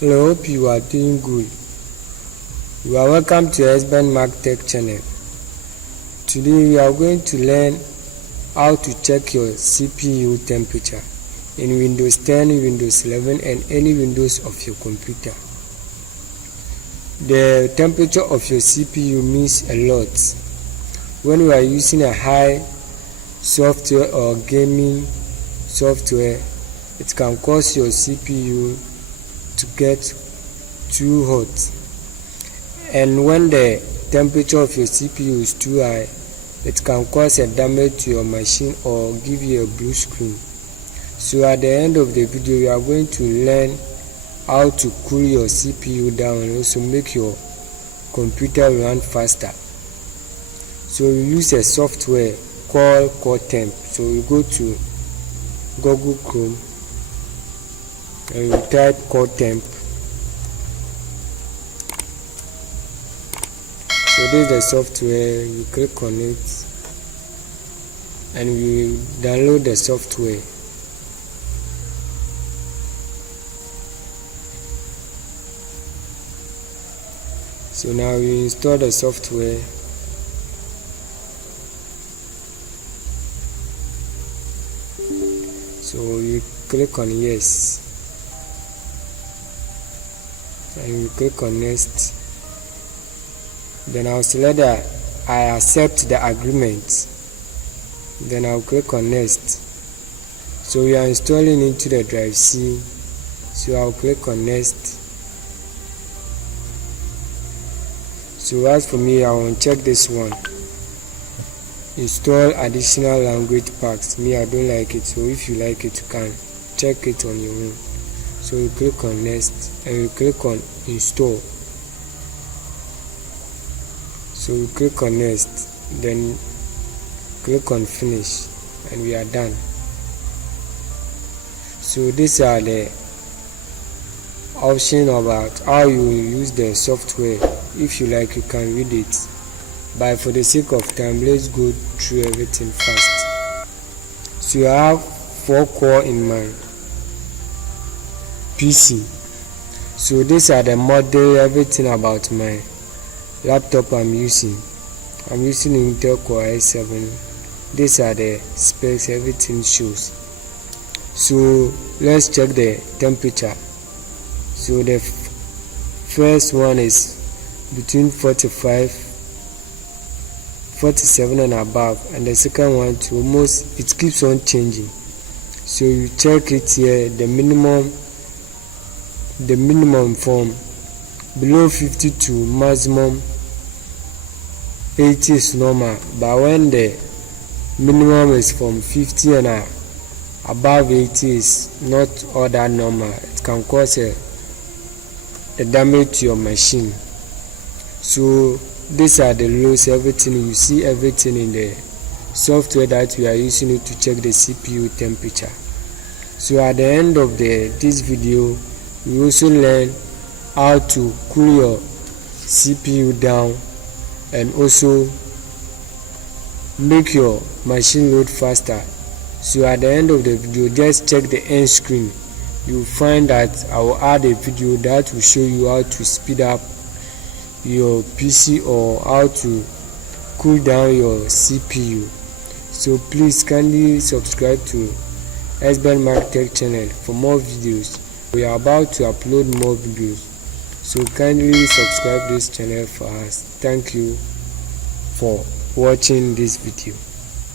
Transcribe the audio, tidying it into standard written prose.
Hello, hope you are doing good. You are welcome to ESSBENMARK TECH channel. Today we are going to learn how to check your CPU temperature in Windows 10, Windows 11 and any Windows of your computer. The temperature of your CPU means a lot. When you are using a high software or gaming software, it can cause your CPU to get too hot, and when the temperature of your CPU is too high, it can cause a damage to your machine or give you a blue screen. So at the end of the video, you are going to learn how to cool your CPU down and also make your computer run faster. So you use a software called Core Temp. So you go to Google Chrome and you type Core Temp. So this is the software. You click on it and you download the software. So now you install the software. So you click on yes and you click on next. Then I'll select that I accept the agreement. Then I'll click on next. So we are installing into the drive C. So I'll click on next. So as for me, I will check this one. Install additional language packs. Me, I don't like it. So if you like it, you can check it on your own. So you click on next and you click on install. So you click on next, then click on finish and we are done. So these are the options about how you use the software. If you like, you can read it, but for the sake of time, let's go through everything fast. So you have 4 core in my PC. So these are the model, everything about my laptop I'm using Intel Core i7. These are the specs, everything shows. So let's check the temperature. So the first one is between 47 and above, and the second one to almost, it keeps on changing. So you check it here, the minimum from below 52, maximum 80 is normal, but when the minimum is from 50 and above 80 is not all that normal. It can cause a damage to your machine. So these are the lows, everything. You see everything in the software that we are using it to check the CPU temperature. So at the end of this video, we also learn how to cool your CPU down and also make your machine load faster. So at the end of the video, just check the end screen. You will find that I will add a video that will show you how to speed up your PC or how to cool down your CPU. So please kindly subscribe to ESSBENMARK TECH channel for more videos. We are about to upload more videos, so kindly subscribe this channel for us. Thank you for watching this video.